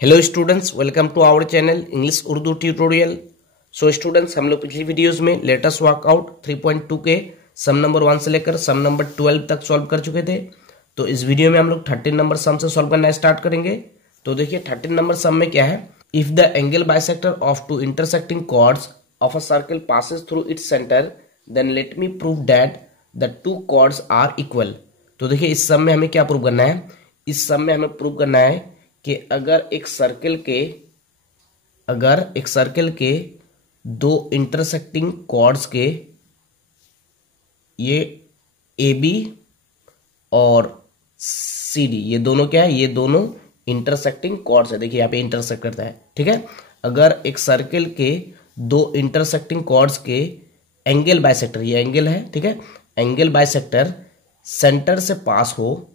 Hello students, welcome to our channel English Urdu tutorial. So students, हम लोग पिछली videos में लेटेस्ट वर्कआउट 3.2 के सम नंबर 1 से लेकर सम नंबर 12 तक सॉल्व कर चुके थे। तो इस वीडियो में हम लोग 13 नंबर सम से सॉल्व करना स्टार्ट करेंगे। तो देखिए 13 नंबर सम में क्या है। If the angle bisector of two intersecting chords of a circle passes through its centre then let me prove that the two chords are equal. तो देखिए इस सम में हमें क्या प्रूव करना है। इस सम में हमें प्रूव करना है कि अगर एक सर्कल के दो इंटरसेक्टिंग कॉर्ड्स के ये ए बी और सी डी, ये दोनों क्या है, ये दोनों इंटरसेक्टिंग कॉर्ड्स है। देखिए यहाँ पे इंटरसेक्ट करता है, ठीक है। अगर एक सर्कल के दो इंटरसेक्टिंग कॉर्ड्स के एंगल बाइसेक्टर, ये एंगल है, ठीक है, एंगल बाइसेक्टर सेंटर से पास हो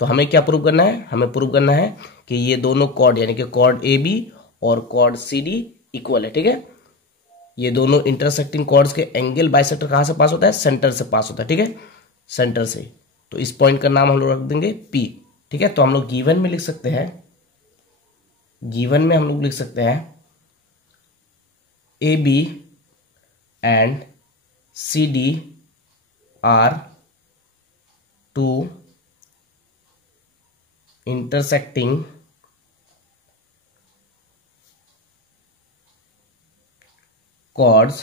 तो हमें क्या प्रूव करना है। हमें प्रूव करना है कि ये दोनों कॉर्ड यानी कि कॉर्ड ए बी और कॉर्ड सी डी इक्वल है, ठीक है। ये दोनों इंटरसेक्टिंग कॉर्ड्स के एंगल बाइसेक्टर कहां से पास होता है, सेंटर से पास होता है, ठीक है, सेंटर से। तो इस पॉइंट का नाम हम लोग रख देंगे पी, ठीक है। तो हम लोग गिवन में लिख सकते हैं, गिवन में हम लोग लिख सकते हैं A B and C D are two intersecting chords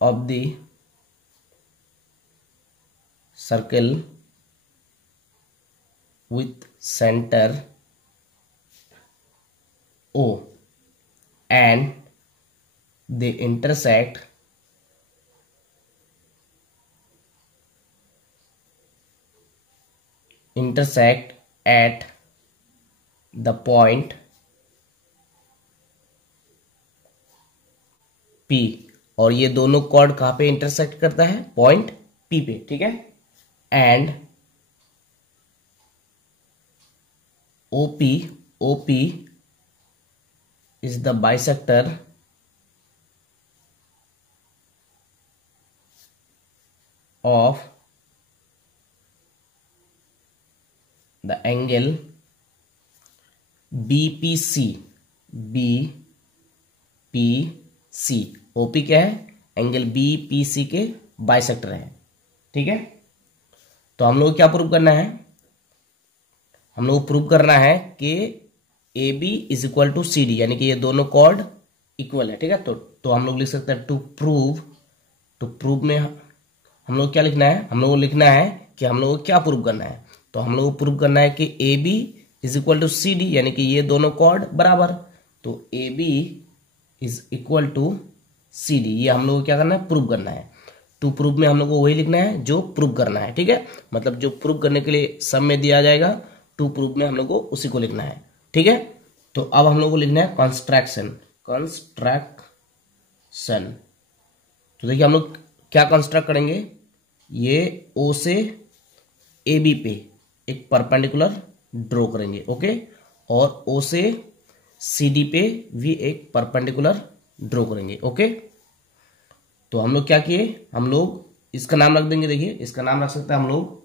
of the circle with center O and they intersect at the point P। और ये दोनों कॉर्ड कहां पे इंटरसेक्ट करता है, पॉइंट P पे, ठीक है। And OP is the bisector of the angle BPC। OP क्या है, एंगल BPC के बाइसेक्टर है, ठीक है। तो हम लोग क्या प्रूव करना है, हम लोग प्रूव करना है कि A B is equal to C D, यानी कि ये दोनों कॉर्ड इक्वल है, ठीक है। तो हम लोग लिख सकते हैं टू प्रूव में हम लोग क्या लिखना है, हम लोग को लिखना है कि हम लोग को क्या प्रूव करना है। तो हम लोग को प्रूव करना है कि A B is equal to C D, यानी कि ये दोनों कॉर्ड बराबर। तो A B is equal to C D, ये हम लोग को क्या करना है, प्रूव करना है। टू प्रूव में हम लोग को वही लिखना है जो प्रूव करना है, ठीक है। मतलब जो प्रूव करने के लिए सम में दिया जाएगा, टू प्रूव में हम लोग को उसी को लिखना है, ठीक है। तो अब हम लोग को लिखना है कंस्ट्रक्शन। तो देखिए हम लोग क्या कंस्ट्रक्ट करेंगे, ये ओ से ए बी पे एक परपेंडिकुलर ड्रॉ करेंगे, ओके। और ओ से सी डी पे भी एक परपेंडिकुलर ड्रॉ करेंगे, ओके। तो हम लोग क्या किए, हम लोग इसका नाम रख देंगे। देखिए इसका नाम रख सकते हैं हम लोग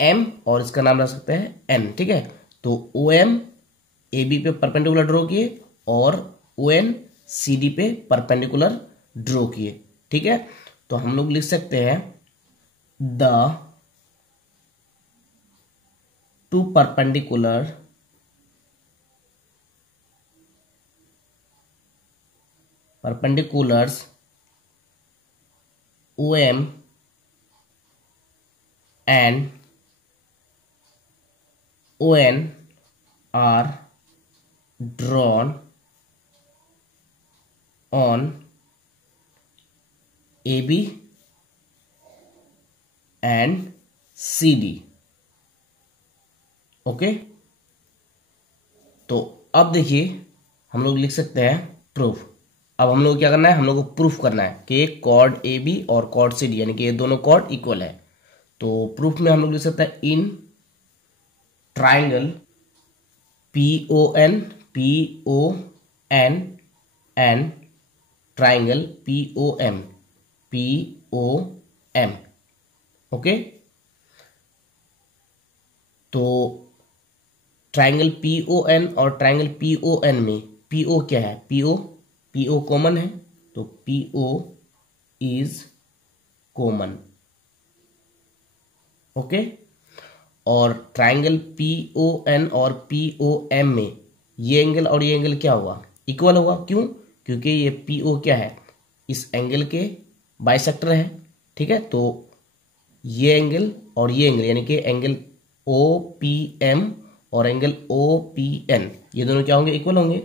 एम और इसका नाम रख सकते हैं एन, ठीक है। तो ओ एम ए बी पे परपेंडिकुलर ड्रॉ किए और ओ एन सी डी पे परपेंडिकुलर ड्रॉ किए, ठीक है। तो हम लोग लिख सकते हैं the two perpendiculars OM and ON are drawn on AB and CD, okay. तो अब देखिए हम लोग लिख सकते हैं प्रूफ। अब हम लोग क्या करना है, हम लोग को प्रूफ करना है कि एक कॉर्ड ए बी और कॉर्ड सी डी, यानी कि ये दोनों कॉर्ड इक्वल है। तो प्रूफ में हम लोग लिख सकते हैं in triangle PON and triangle POM, okay. तो ट्राइंगल PON और ट्राइंगल PON में PO क्या है, PO कॉमन है, तो PO इज कॉमन, ओके। और ट्राइंगल PON और POM में ये एंगल और ये एंगल क्या होगा, इक्वल होगा। क्यों, क्योंकि ये PO क्या है, इस एंगल के बाइसेक्टर है, ठीक है। तो ये एंगल और ये एंगल यानी कि एंगल OPM और एंगल OPN ये दोनों क्या होंगे, इक्वल होंगे।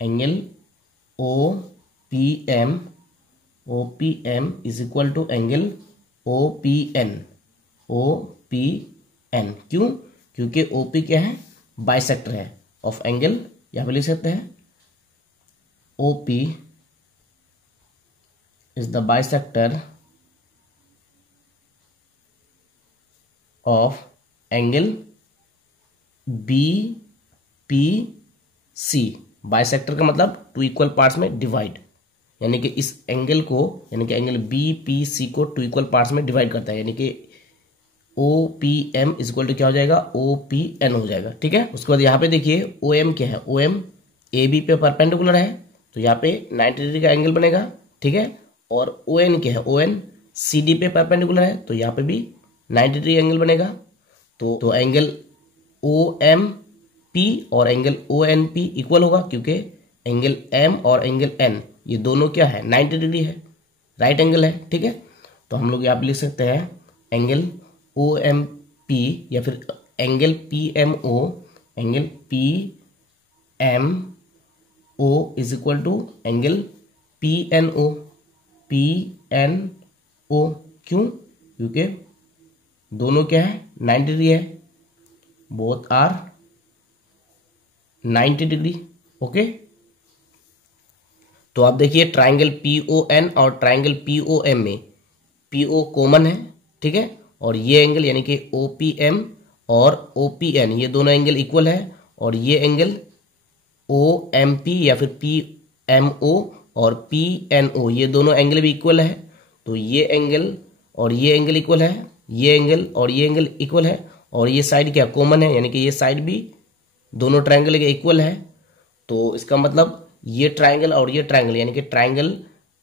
Angle OPM is equal to angle OPN। क्यों, क्योंकि OP क्या है, बाइसेक्टर है ऑफ एंगल, यहां पे लिख सकते हैं OP is the bisector of angle BPC। Bisector का मतलब टू इक्वल पार्ट्स में डिवाइड, यानी कि इस एंगल को, यानी कि एंगल BPC को टू इक्वल पार्ट्स में डिवाइड करता है, यानी कि OPM इज इक्वल टू क्या हो जाएगा, OPN हो जाएगा, ठीक है। उसके बाद यहाँ पे देखिए OM क्या है, OM AB पे परपेंडिकुलर है, तो यहाँ पे 90 डिग्री का एंगल बनेगा, ठीक है। और ON क्या है, ON CD पे परपेंडिकुलर है, तो यहाँ पे भी 90 डिग्री एंगल बनेगा। तो एंगल OMP और एंगल ONP इक्वल होगा, क्योंकि एंगल M और एंगल N ये दोनों क्या है, 90 डिग्री है, राइट एंगल है, ठीक है। तो हम लोग यहाँ पे लिख सकते हैं एंगल OMP या फिर angle PMO, angle PMO is equal to angle PNO। क्यों, क्योंकि दोनों क्या है, 90 डिग्री है, बोथ आर 90 डिग्री, ओके। तो आप देखिए ट्राइंगल PON और ट्राइंगल POM में PO कॉमन है, ठीक है। और ये एंगल यानी कि OPM और OPN ये दोनों एंगल इक्वल है, और ये एंगल OMP या फिर PMO और PNO ये दोनों एंगल भी इक्वल है। तो ये एंगल और ये एंगल इक्वल है, ये एंगल और ये एंगल इक्वल है, और ये साइड क्या कॉमन है, यानी कि ये साइड भी दोनों ट्राइंगल के इक्वल है। तो इसका मतलब ये ट्राइंगल और ये ट्राइंगल यानी कि ट्राइंगल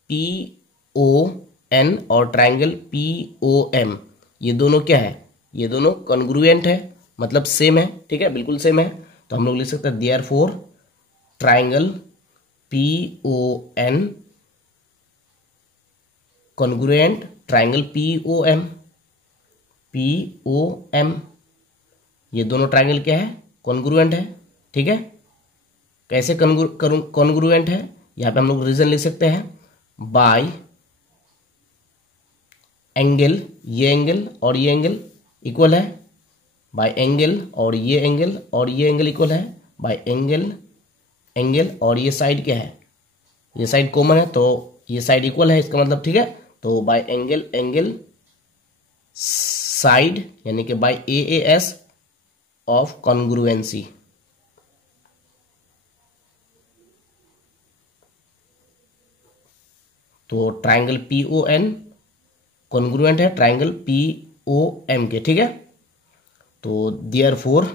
PON और ट्राइंगल POM ये दोनों क्या है, ये दोनों कॉन्ग्रुएंट है, मतलब सेम है, ठीक है, बिल्कुल सेम है। तो हम लोग लिख सकते हैं therefore triangle PON congruent triangle POM ये दोनों ट्राइंगल क्या है, कॉन्ग्रुएंट है, ठीक है। कैसे कॉन्ग्रुएंट है, यहाँ पे हम लोग रीजन लिख सकते हैं, बाय एंगल, ये एंगल और ये एंगल इक्वल है, बाय एंगल और ये एंगल और ये एंगल इक्वल है, बाय एंगल और ये साइड क्या है, ये साइड कॉमन है, तो ये साइड इक्वल है, इसका मतलब, ठीक है। तो बाय एंगल साइड यानी कि बाय AAS ऑफ कॉन्ग्रुएंसी। तो ट्राइंगल PON कॉन्ग्रुएंट है ट्राइंगल POM के, ठीक है। तो देयरफॉर,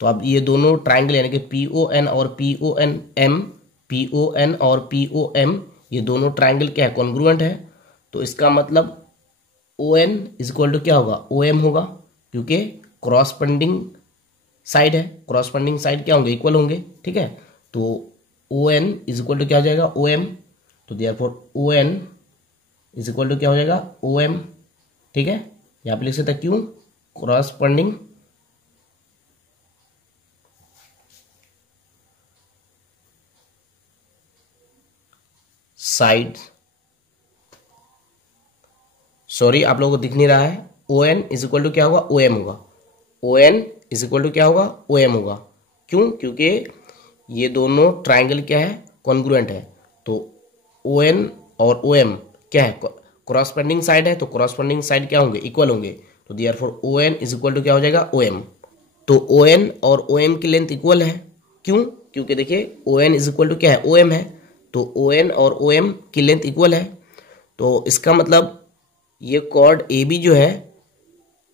तो अब ये दोनों ट्राइंगल यानी कि PON और POM ये दोनों ट्राइंगल क्या है, कॉन्ग्रुएंट है। तो इसका मतलब ON इज इक्वल टू क्या होगा, OM होगा, क्योंकि क्रॉसपेंडिंग साइड है, क्रॉसपेंडिंग साइड क्या होंगे, इक्वल होंगे, ठीक है। तो ON इज इक्वल टू क्या हो जाएगा, OM। तो therefore ON is equal to क्या हो जाएगा, OM, ठीक है। यहाँ पे लिख सकते हैं क्यों, क्रॉसपेंडिंग साइड, सॉरी आप लोगों को दिख नहीं रहा है, ON इज इक्वल टू क्या होगा, OM होगा, ON इज इक्वल टू क्या होगा, OM होगा। क्यों, क्योंकि ये दोनों ट्राइंगल क्या है, कॉन्ग्रुएंट है। तो ON और OM क्या है, क्रॉसपेंडिंग साइड है, तो क्रॉसपेंडिंग साइड क्या होंगे, इक्वल होंगे। तो therefore ON is equal to क्या हो जाएगा, OM। तो ON और OM की लेंथ इक्वल है, क्यों, क्योंकि देखिए ON इज इक्वल टू क्या है, OM है, तो ON और OM की लेंथ इक्वल है। तो इसका मतलब ये कॉर्ड AB जो है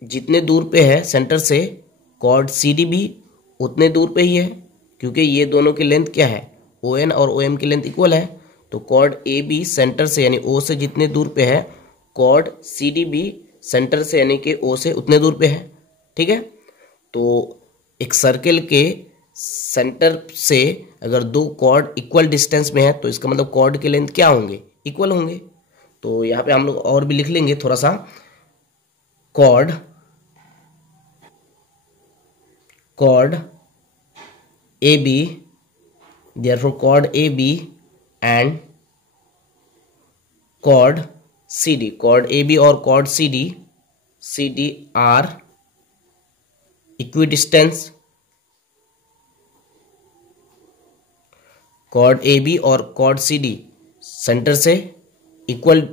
जितने दूर पे है सेंटर से, कॉर्ड CD भी उतने दूर पे ही है, क्योंकि ये दोनों की लेंथ क्या है, ON और OM की लेंथ इक्वल है। तो कॉर्ड AB सेंटर से यानी O से जितने दूर पे है, कॉर्ड CD भी सेंटर से यानी कि O से उतने दूर पे है। ठीक है, तो एक सर्किल के सेंटर से अगर दो कॉर्ड इक्वल डिस्टेंस में है तो इसका मतलब कॉर्ड के लेंथ क्या होंगे, इक्वल होंगे। तो यहाँ पे हम लोग और भी लिख लेंगे थोड़ा सा, cord AB, therefore chord AB and chord CD, chord AB और chord CD are equidistant। chord AB और chord CD सेंटर से इक्वल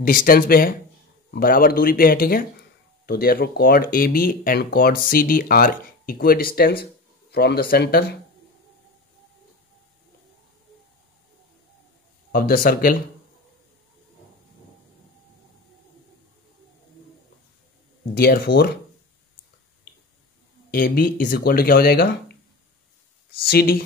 डिस्टेंस पे है, बराबर दूरी पे है। ठीक है, तो therefore chord AB and chord CD are equidistant from the center of the circle। therefore AB is equal to क्या हो जाएगा, CD।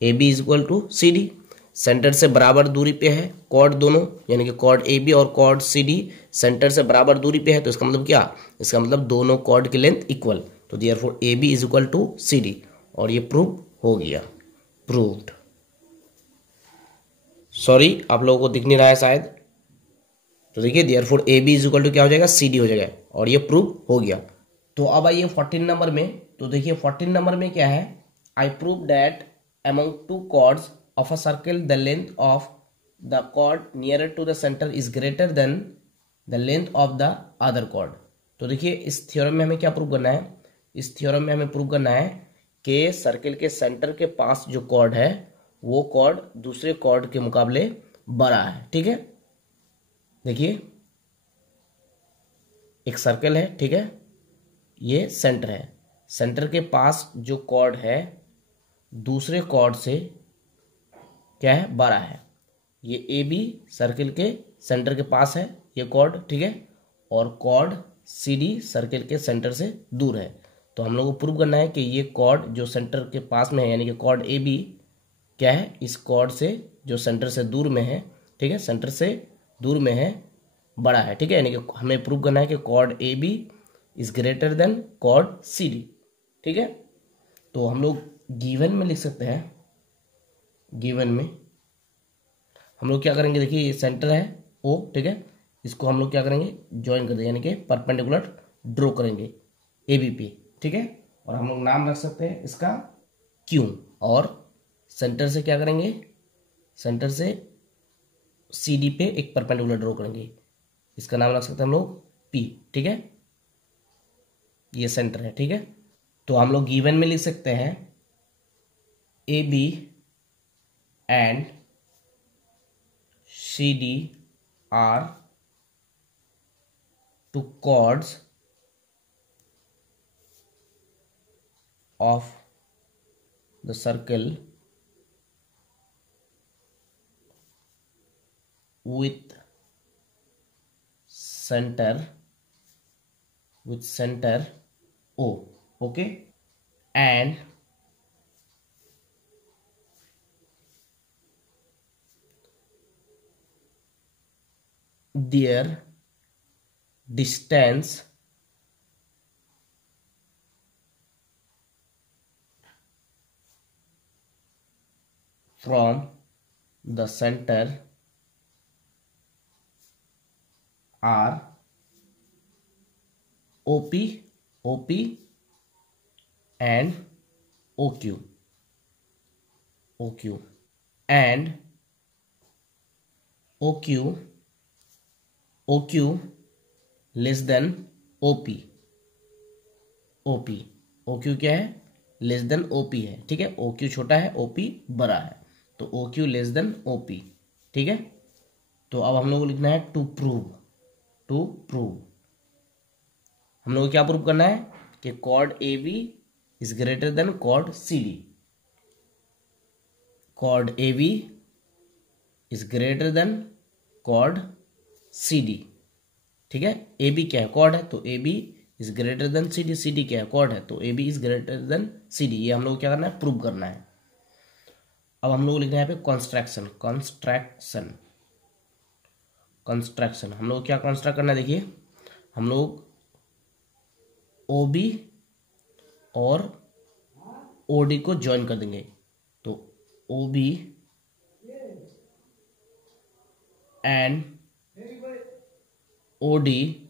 AB is equal to CD, centre से बराबर दूरी पे है कॉर्ड दोनों, यानी कि कॉर्ड AB और कॉर्ड CD सेंटर से बराबर दूरी पे है। तो इसका मतलब क्या, इसका मतलब दोनों कॉर्ड की लेंथ इक्वल। तो therefore AB is equal to CD, और ये प्रूव हो गया, प्रूव्ड। सॉरी, आप लोगों को दिख नहीं रहा है शायद। तो देखिए therefore AB is equal to क्या हो जाएगा, CD हो जाएगा, और ये प्रूव हो गया। तो अब आइए 14 नंबर में। तो देखिए 14 नंबर में क्या है, I prove that among two chords of a circle the length of the chord nearer to the center is greater than the length of the other chord। तो देखिए इस थ्योरम में हमें क्या प्रूव करना है, इस थ्योरम में हमें प्रूव करना है कि सर्किल के सेंटर के पास जो कॉर्ड है वो कॉर्ड दूसरे कॉर्ड के मुकाबले बड़ा है। ठीक है, देखिए एक सर्कल है, ठीक है, ये सेंटर है, सेंटर के पास जो कॉर्ड है दूसरे कॉर्ड से क्या है, बड़ा है। ये AB सर्किल के सेंटर के पास है ये कॉर्ड, ठीक है, और कॉर्ड CD सर्किल के सेंटर से दूर है। तो हम लोग को प्रूव करना है कि ये कॉर्ड जो सेंटर के पास में है यानी कि कॉर्ड AB क्या है, इस कॉर्ड से जो सेंटर से दूर में है, ठीक है, सेंटर से दूर में है, बड़ा है। ठीक है, यानी कि हमें प्रूव करना है कि chord AB is greater than chord CD। ठीक है, तो हम लोग गिवन में लिख सकते हैं, गिवन में हम लोग क्या करेंगे, देखिए ये सेंटर है O, ठीक है, इसको हम लोग क्या करेंगे, ज्वाइन कर देंगे, यानी कि परपेंडिकुलर ड्रॉ करेंगे AB पे। ठीक है, और हम लोग नाम रख सकते हैं इसका Q, और सेंटर से क्या करेंगे, सेंटर से CD पे एक परपेंडिकुलर ड्रॉ करेंगे, इसका नाम रख सकते हैं हम लोग P। ठीक है, ये सेंटर है। ठीक है, तो हम लोग गिवन में लिख सकते हैं AB and CD are two chords of the circle with center O, okay, and their distance from the center are OP and OQ and OQ less than OP OQ क्या है, लेस देन OP है। ठीक है, OQ छोटा है, OP बड़ा है, तो OQ लेस देन OP। ठीक है, तो अब हम लोग को लिखना है टू प्रूव हम लोग को क्या प्रूव करना है कि chord AB is greater than chord CD, chord AB is greater than chord CD। ठीक है, AB क्या है, कॉर्ड है, तो AB is greater than C D, C D क्या है, कॉर्ड है, तो A B is greater than C D, ये हम लोग क्या करना है, प्रूव करना है। अब हम लोग लिखना है यहाँ पे कॉन्स्ट्रक्शन, कॉन्स्ट्रक्शन, कंस्ट्रक्शन। हम लोग क्या कंस्ट्रक्ट करना है, देखिए हम लोग ओ बी और ओ डी को ज्वाइन कर देंगे, तो O B and O D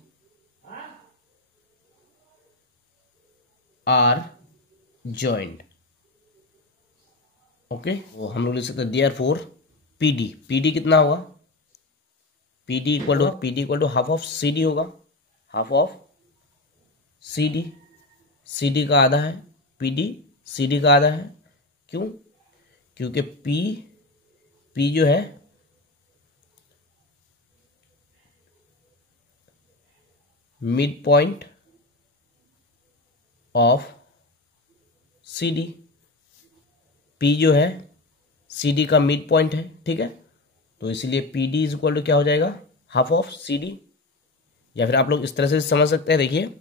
R joint. Okay, तो हम लोग लिख सकते हैं therefore P D, P D कितना होगा, P D equal to half of C D होगा, half of C D, C D का आधा है, पी डी सी डी का आधा है। क्यों, क्योंकि पी जो है mid point of C D, P जो है सी डी का मिड पॉइंट है, ठीक है, तो इसलिए P D is equal to क्या हो जाएगा, हाफ ऑफ सी डी। या फिर आप लोग इस तरह से समझ सकते हैं, देखिए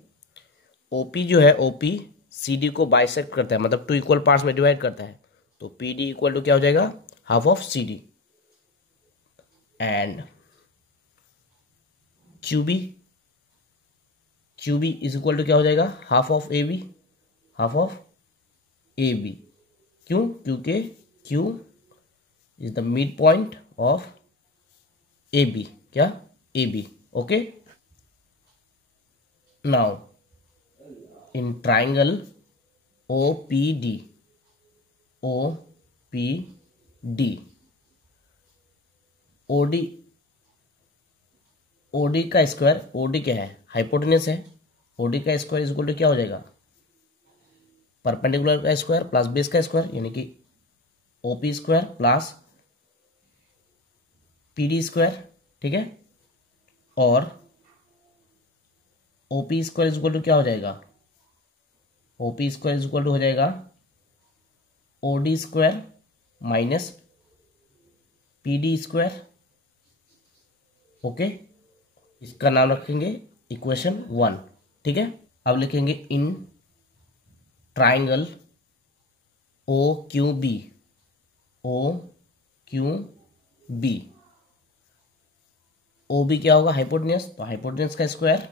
ओपी जो है, ओपी सी डी को बाइसेक्ट करता है, मतलब 2 इक्वल पार्ट्स में डिवाइड करता है, तो पी डी इक्वल टू क्या हो जाएगा, half of C D. And Q B, Q B is equal to क्या हो जाएगा, half of A B, half of A B. क्यों, क्योंकि Q is the mid point of A B, क्या, A B. Okay, now in triangle O P D, O P D, O D, O D का square, O D क्या है, hypotenuse है, O D का square is equal to क्या हो जाएगा, perpendicular का स्क्वायर प्लस बेस का स्क्वायर, यानी कि O P square plus P D square, ठीक है, और O P square is equal to क्या हो जाएगा, O P square is equal to हो जाएगा O D square minus P D square. Okay, इसका नाम रखेंगे इक्वेशन 1, ठीक है। अब लिखेंगे in triangle O Q B, O Q B, O B क्या होगा, हाइपोटेनस, तो हाइपोटेनस का square,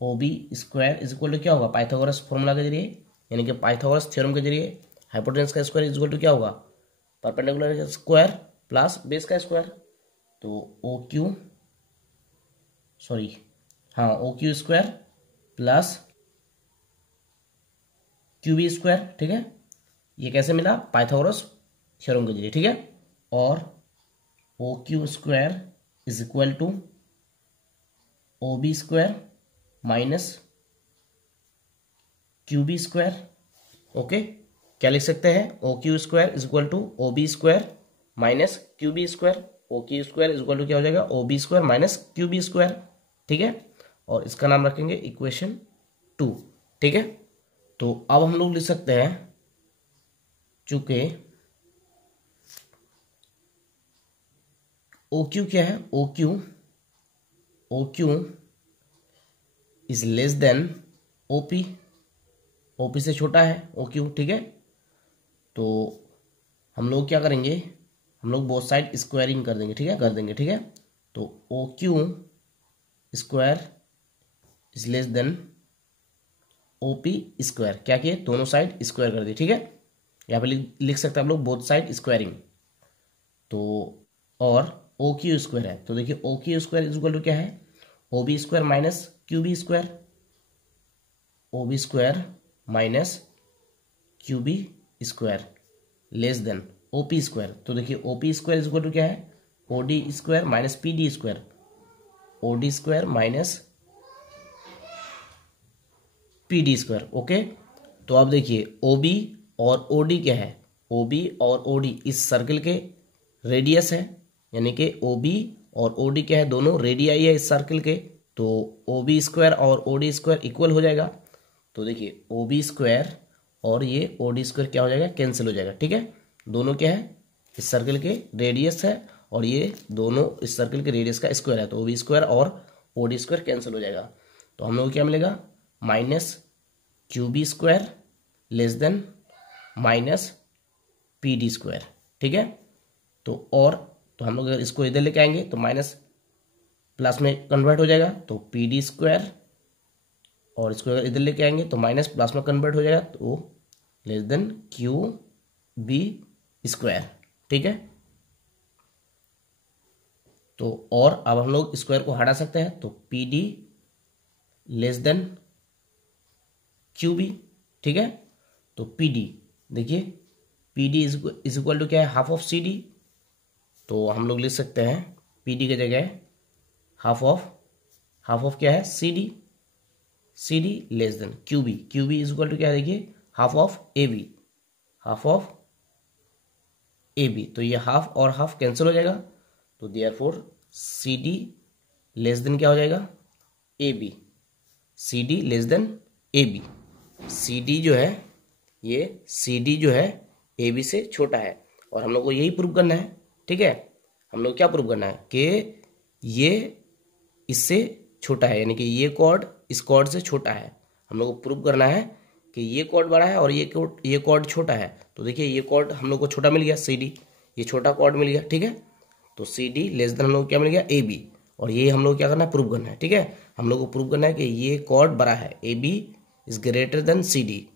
O B square is equal to क्या होगा, पाइथागोरस फॉर्मूला के जरिए, यानी कि पाइथागोरस थ्योरम के जरिए हाइपोटेनस का स्क्वायर इज इक्वल टू क्या होगा, परपेंडिकुलर का स्क्वायर प्लस बेस का स्क्वायर, तो ओ क्यू, सॉरी हाँ, O Q square plus Q B square, ठीक है। ये कैसे मिला, पाइथागोरस थ्योरम के जरिए, ठीक है। और O Q square is equal to O B square minus Q B square. Okay, क्या लिख सकते हैं, O Q square is equal to O B square minus Q B square, O Q square is equal to क्या हो जाएगा, O B square minus Q B square, ठीक है। और इसका नाम रखेंगे इक्वेशन 2, ठीक है। तो अब हम लोग लिख सकते हैं, चूंकि ओ क्यू क्या है, O Q is less than O P, O P से छोटा है ओ क्यू, ठीक है। तो हम लोग क्या करेंगे, हम लोग बोथ साइड स्क्वायरिंग कर देंगे, ठीक है, कर देंगे, ठीक है। तो O Q square is less than O P square, क्या किए, दोनों साइड स्क्वायर कर दिए, ठीक है। यहाँ पे लिख सकते हैं आप लोग बोथ साइड स्क्वायरिंग। तो और ओ क्यू स्क्वायर है, तो देखिए O Q square is equal to क्या है, O B square minus Q B square, O B square minus Q B square less than O P square. तो देखिए O P square is equal to क्या है, O D square minus P D square, O D square minus P D square. Okay, तो अब देखिए O B और ओ D क्या है, ओ बी और ओ डी इस सर्कल के रेडियस है, यानी कि ओ बी और ओ डी क्या है, दोनों रेडियाई है इस सर्कल के, तो ओ बी स्क्वायर और ओ डी स्क्वायर इक्वल हो जाएगा। तो देखिए ओ बी स्क्वायर और ये ओ डी स्क्वायर क्या हो जाएगा, कैंसिल हो जाएगा, ठीक है। दोनों क्या है, इस सर्कल के रेडियस है और ये दोनों इस सर्कल के रेडियस का स्क्वायर है, तो ओ बी स्क्वायर और ओ डी स्क्वायर कैंसिल हो जाएगा। तो हम लोग को क्या मिलेगा, minus Q B square less than minus P D square. ठीक है, तो हम लोग अगर इसको इधर लेके आएंगे तो माइनस प्लस में कन्वर्ट हो जाएगा, तो पी डी स्क्वायर, और इसको अगर इधर लेके आएंगे तो माइनस प्लस में कन्वर्ट हो जाएगा, तो less than Q B square. ठीक है, तो और अब हम लोग स्क्वायर को हटा सकते हैं, तो P D less than Q B. ठीक है, तो पी डी, देखिए P D is equal to क्या है, हाफ ऑफ सी डी। तो हम लोग लिख सकते हैं पी डी की जगह हाफ ऑफ क्या है, C D. C D less than Q B is equal to क्या है, देखिए half of A B, half of A B. तो ये हाफ और हाफ कैंसिल हो जाएगा, तो therefore C D less than क्या हो जाएगा, A B. C D less than A B. C D जो है, ये सी डी जो है ए बी से छोटा है, और हम लोग को यही प्रूव करना है। ठीक है, हम लोग क्या प्रूव करना है कि ये इससे छोटा है, यानी कि ये कॉर्ड इस कॉर्ड से छोटा है। हम लोग को प्रूव करना है कि ये कॉर्ड बड़ा है और ये कॉर्ड छोटा है। तो देखिए ये कॉर्ड हम लोग को छोटा मिल गया, सी डी, ये छोटा कॉर्ड मिल गया। ठीक है, तो सी डी लेस देन हम लोग को क्या मिल गया, ए बी, और ये हम लोग क्या करना है, प्रूव करना है। ठीक है, हम लोग को प्रूव करना है कि ये कॉर्ड बड़ा है, A B is greater than C D,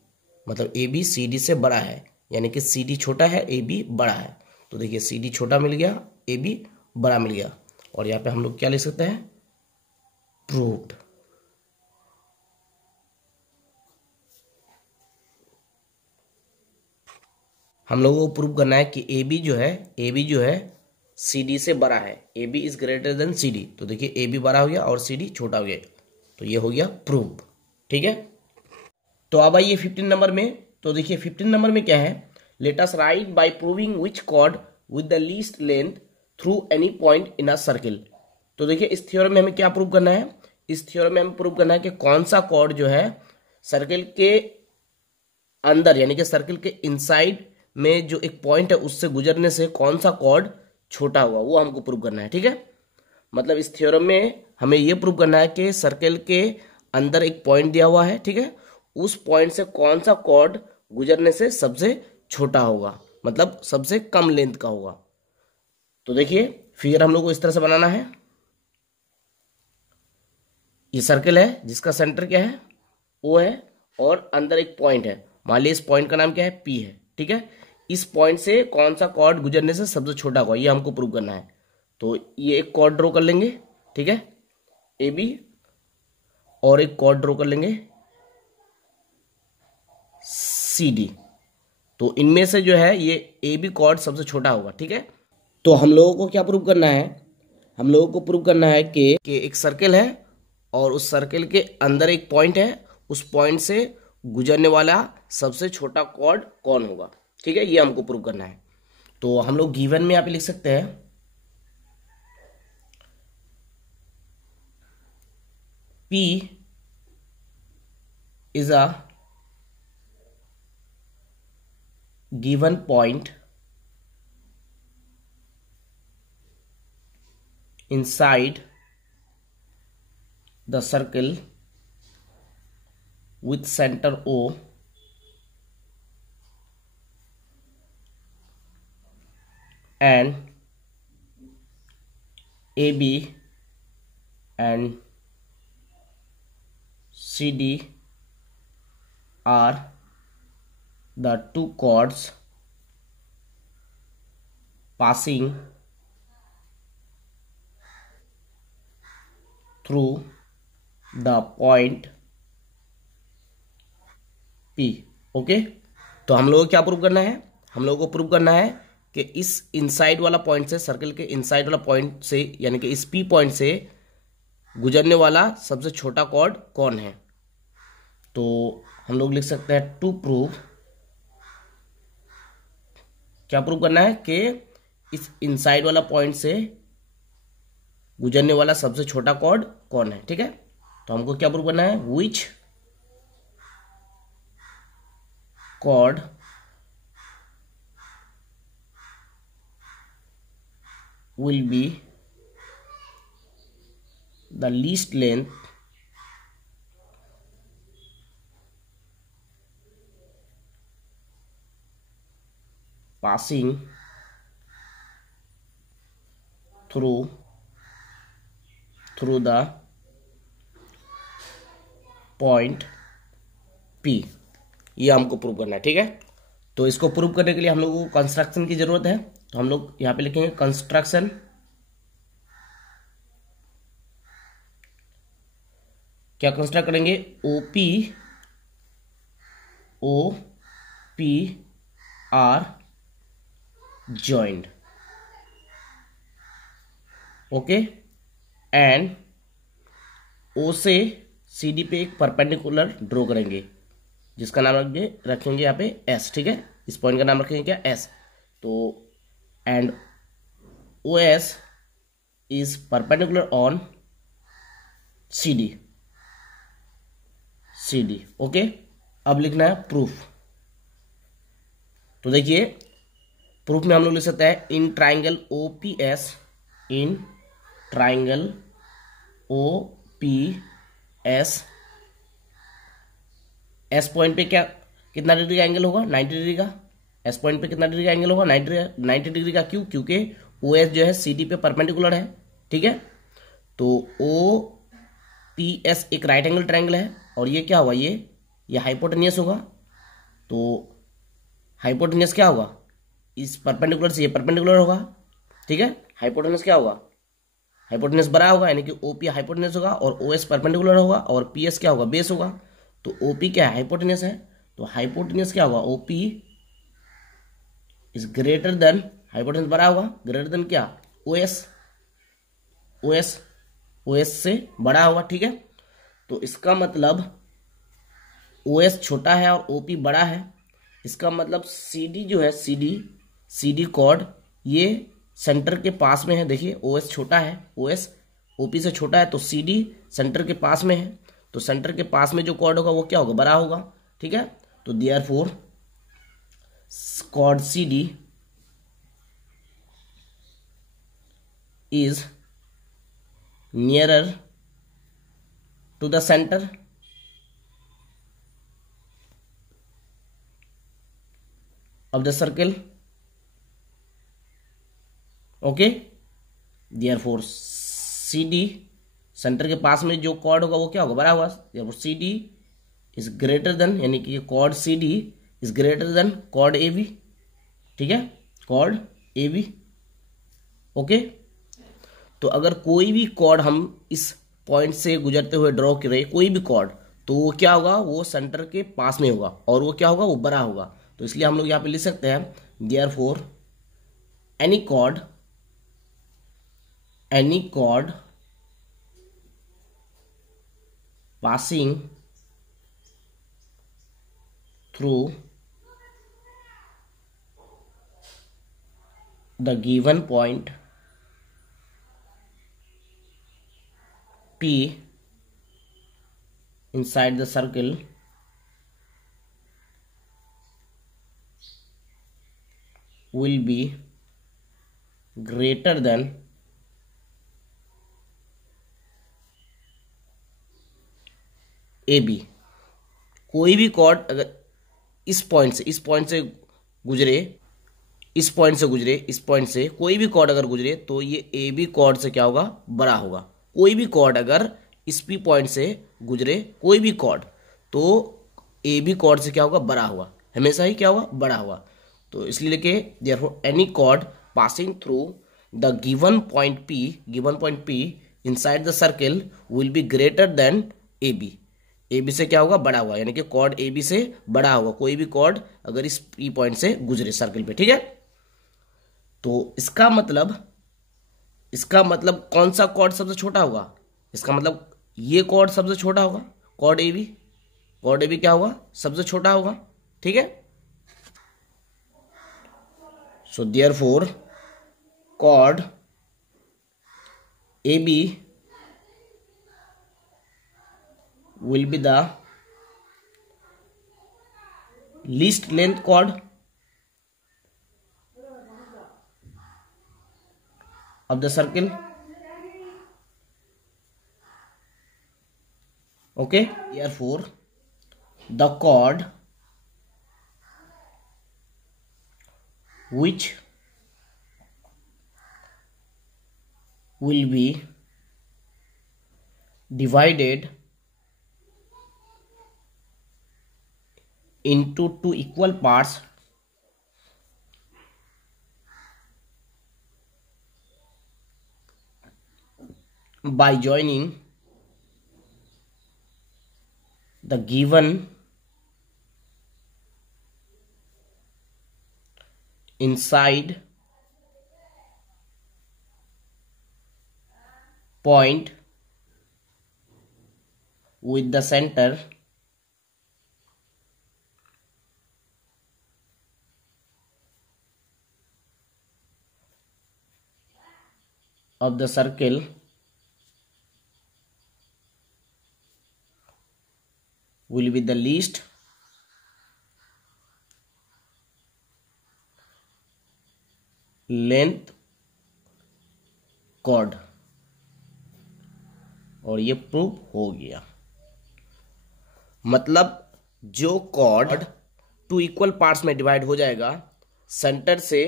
मतलब ए बी सी डी से बड़ा है, यानी कि सी डी छोटा है, ए बी बड़ा है। तो देखिए सी डी छोटा मिल गया, ए बी बड़ा मिल गया, और यहाँ पे हम लोग क्या लिख सकते हैं, प्रूव्ड। हम लोगों को प्रूव करना है कि ए बी जो है सी डी से बड़ा है, A B is greater than C D. तो देखिए ए बी बड़ा हो गया और सी डी छोटा हो गया, तो ये हो गया प्रूव। ठीक है, तो अब आइए 15 नंबर में। तो देखिए 15 नंबर में क्या है, let us write by proving which chord with the least length through any point in a circle. तो देखिए इस थ्योरम में हमें क्या प्रूव करना है, इस थ्योरम में हमें प्रूव करना है कि कौन सा कॉर्ड जो है सर्किल के अंदर, यानी कि सर्किल के इनसाइड में जो एक पॉइंट है उससे गुजरने से कौन सा कॉर्ड छोटा होगा, वो हमको प्रूव करना है। ठीक है, मतलब इस थ्योरम में हमें ये प्रूव करना है कि सर्किल के अंदर एक पॉइंट दिया हुआ है, ठीक है, उस पॉइंट से कौन सा कॉर्ड गुजरने से सबसे छोटा होगा, मतलब सबसे कम लेंथ का होगा। तो देखिए फिगर हम लोग को इस तरह से बनाना है। ये सर्किल है जिसका सेंटर क्या है, ओ है, और अंदर एक पॉइंट है, मान लीजिए इस पॉइंट का नाम क्या है, पी है। ठीक है, इस पॉइंट से कौन सा कॉर्ड गुजरने से सबसे छोटा होगा, ये हमको प्रूव करना है। तो ये एक कॉर्ड ड्रॉ कर लेंगे, ठीक है, ए बी, और एक कॉर्ड ड्रॉ कर लेंगे सी डी। तो इनमें से जो है ये ए बी कॉर्ड सबसे छोटा होगा। ठीक है, तो हम लोगों को क्या प्रूव करना है, हम लोगों को प्रूव करना है कि एक सर्किल है और उस सर्किल के अंदर एक पॉइंट है, उस पॉइंट से गुजरने वाला सबसे छोटा कॉर्ड कौन होगा। ठीक है, ये हमको प्रूव करना है। तो हम लोग गिवन में यहाँ पे लिख सकते हैं P is a given point inside the circle with center O and AB and CD are the two chords passing through the point P। Okay, तो हम लोगों को क्या प्रूव करना है, हम लोगों को प्रूव करना है कि इस इनसाइड वाला पॉइंट से, सर्किल के इनसाइड वाला पॉइंट से, यानी कि इस P पॉइंट से गुजरने वाला सबसे छोटा कॉर्ड कौन है। तो हम लोग लिख सकते हैं टू प्रूव, क्या प्रूव करना है कि इस इनसाइड वाला पॉइंट से गुजरने वाला सबसे छोटा कॉर्ड कौन है। ठीक है, तो हमको क्या प्रूव करना है, which chord will be the least length passing through the point P, ये हमको प्रूव करना है। ठीक है, तो इसको प्रूव करने के लिए हम लोगों को कंस्ट्रक्शन की जरूरत है, तो हम लोग यहां पे लिखेंगे कंस्ट्रक्शन। क्या कंस्ट्रक्ट करेंगे? O P R joined, okay, and O से सी डी पे एक परपेंडिकुलर ड्रॉ करेंगे जिसका नाम रखेंगे यहाँ पे एस। ठीक है, इस पॉइंट का नाम रखेंगे क्या? एस। तो and O S is perpendicular on C D. Okay, अब लिखना है प्रूफ। तो देखिए प्रूफ में हम लोग लिख सकते हैं in triangle O P S, in triangle O P S, S point पे क्या कितना डिग्री का एंगल होगा? 90 डिग्री का। एस पॉइंट पे कितना डिग्री का एंगल होगा? 90 डिग्री का। क्यों? क्योंकि ओ एस जो है सी डी पे परपेंडिकुलर है। ठीक है, तो ओ पी एस एक राइट एंगल ट्राइंगल है, और ये क्या होगा? ये हाइपोटेनियस होगा। तो हाइपोटेनियस क्या होगा? इस परपेंडिकुलर से ये परपेंडिकुलर होगा। ठीक है, हाइपोटेनियस क्या होगा? हाइपोटेनियस बड़ा होगा, यानी कि ओपी हाइपोटेनियस होगा और ओएस परपेंडिकुलर होगा, और पीएस क्या होगा? बेस होगा। तो ओपी क्या है? हाइपोटेनियस है। तो हाइपोटेनियस क्या होगा? OP is greater then, hypotenuse बड़ा होगा, ग्रेटर देन क्या? ओएस। ओएस से बड़ा होगा। ठीक है, तो इसका मतलब ओएस छोटा है और ओपी बड़ा है। इसका मतलब सीडी जो है, सीडी कॉर्ड ये सेंटर के पास में है। देखिए ओएस छोटा है, ओएस ओपी से छोटा है, तो सीडी सेंटर के पास में है। तो सेंटर के पास में जो कॉर्ड होगा वो क्या होगा? बड़ा होगा। ठीक है, तो therefore chord C D is nearer to the centre of the circle, okay, therefore CD centre के पास में जो कॉर्ड होगा वो क्या होगा? बड़ा होगा। therefore CD is greater than, यानी कि chord CD is greater than chord AB। ठीक है, कॉर्ड AB। ओके, तो अगर कोई भी कॉर्ड हम इस पॉइंट से गुजरते हुए ड्रॉ करें, कोई भी कॉर्ड, तो वो क्या होगा? वो सेंटर के पास में होगा, और वो क्या होगा? वो बड़ा होगा। तो इसलिए हम लोग यहां पे लिख सकते हैं therefore any cord passing through the given point P inside the circle will be greater than AB। कोई भी कॉर्ड अगर इस पॉइंट से गुजरे, इस पॉइंट से कोई भी कॉर्ड अगर गुजरे, तो ये AB कॉर्ड से क्या होगा? बड़ा होगा। कोई भी कॉर्ड अगर इस P पॉइंट से गुजरे, कोई भी कॉर्ड, तो AB कॉर्ड से क्या होगा? बड़ा होगा। हमेशा ही क्या होगा? बड़ा होगा। तो इसलिए लिखे therefore any cord passing through the given point P inside the circle will be greater than AB। AB से क्या होगा? बड़ा होगा, यानी कि कॉर्ड AB से बड़ा होगा कोई भी कॉर्ड अगर इस P पॉइंट से गुजरे सर्कल पे। ठीक है, तो इसका मतलब कौन सा कॉर्ड सबसे छोटा होगा? इसका मतलब ये कॉर्ड सबसे छोटा होगा, कॉर्ड AB क्या होगा? सबसे छोटा होगा। ठीक है, so therefore chord AB will be the least length chord of the circle. Okay, therefore the chord which will be divided into two equal parts by joining the given inside point with the center of the circle will be the least length chord। और ये prove हो गया। मतलब जो cord two equal parts में divide हो जाएगा, centre से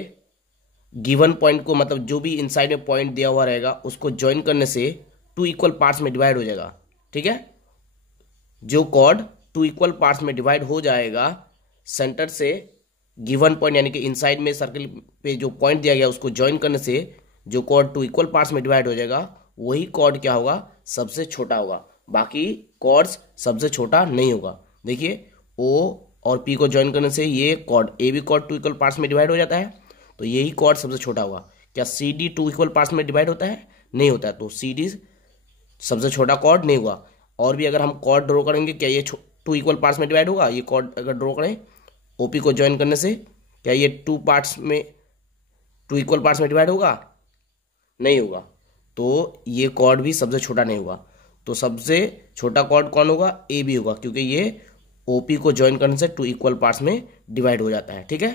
गिवन पॉइंट को, मतलब जो भी इनसाइड में पॉइंट दिया हुआ रहेगा उसको ज्वाइन करने से टू इक्वल पार्ट्स में डिवाइड हो जाएगा। ठीक है, जो कॉर्ड टू इक्वल पार्ट्स में डिवाइड हो जाएगा, सेंटर से गिवन पॉइंट यानी कि इनसाइड में सर्कल पे जो पॉइंट दिया गया उसको ज्वाइन करने से जो कॉर्ड टू इक्वल पार्ट्स में डिवाइड हो जाएगा, वही कॉर्ड क्या होगा, सबसे छोटा होगा। बाकी कॉर्ड्स सबसे छोटा नहीं होगा। देखिए ओ और पी को ज्वाइन करने से ये chord A B chord two equal parts में डिवाइड हो जाता है, तो यही कॉर्ड सबसे छोटा होगा। क्या C D two equal parts में डिवाइड होता है? नहीं होता है, तो सी डी सबसे छोटा कॉर्ड नहीं हुआ। और भी अगर हम कॉर्ड ड्रॉ करेंगे, क्या ये टू इक्वल पार्ट्स में डिवाइड होगा? ये कॉर्ड अगर ड्रॉ करें ओपी को ज्वाइन करने से, क्या ये टू इक्वल पार्ट्स में डिवाइड होगा? नहीं होगा, तो ये कॉर्ड भी सबसे छोटा नहीं होगा। तो सबसे छोटा कॉर्ड कौन होगा? ए बी होगा, क्योंकि ये ओपी को ज्वाइन करने से टू इक्वल पार्ट्स में डिवाइड हो जाता है। ठीक है।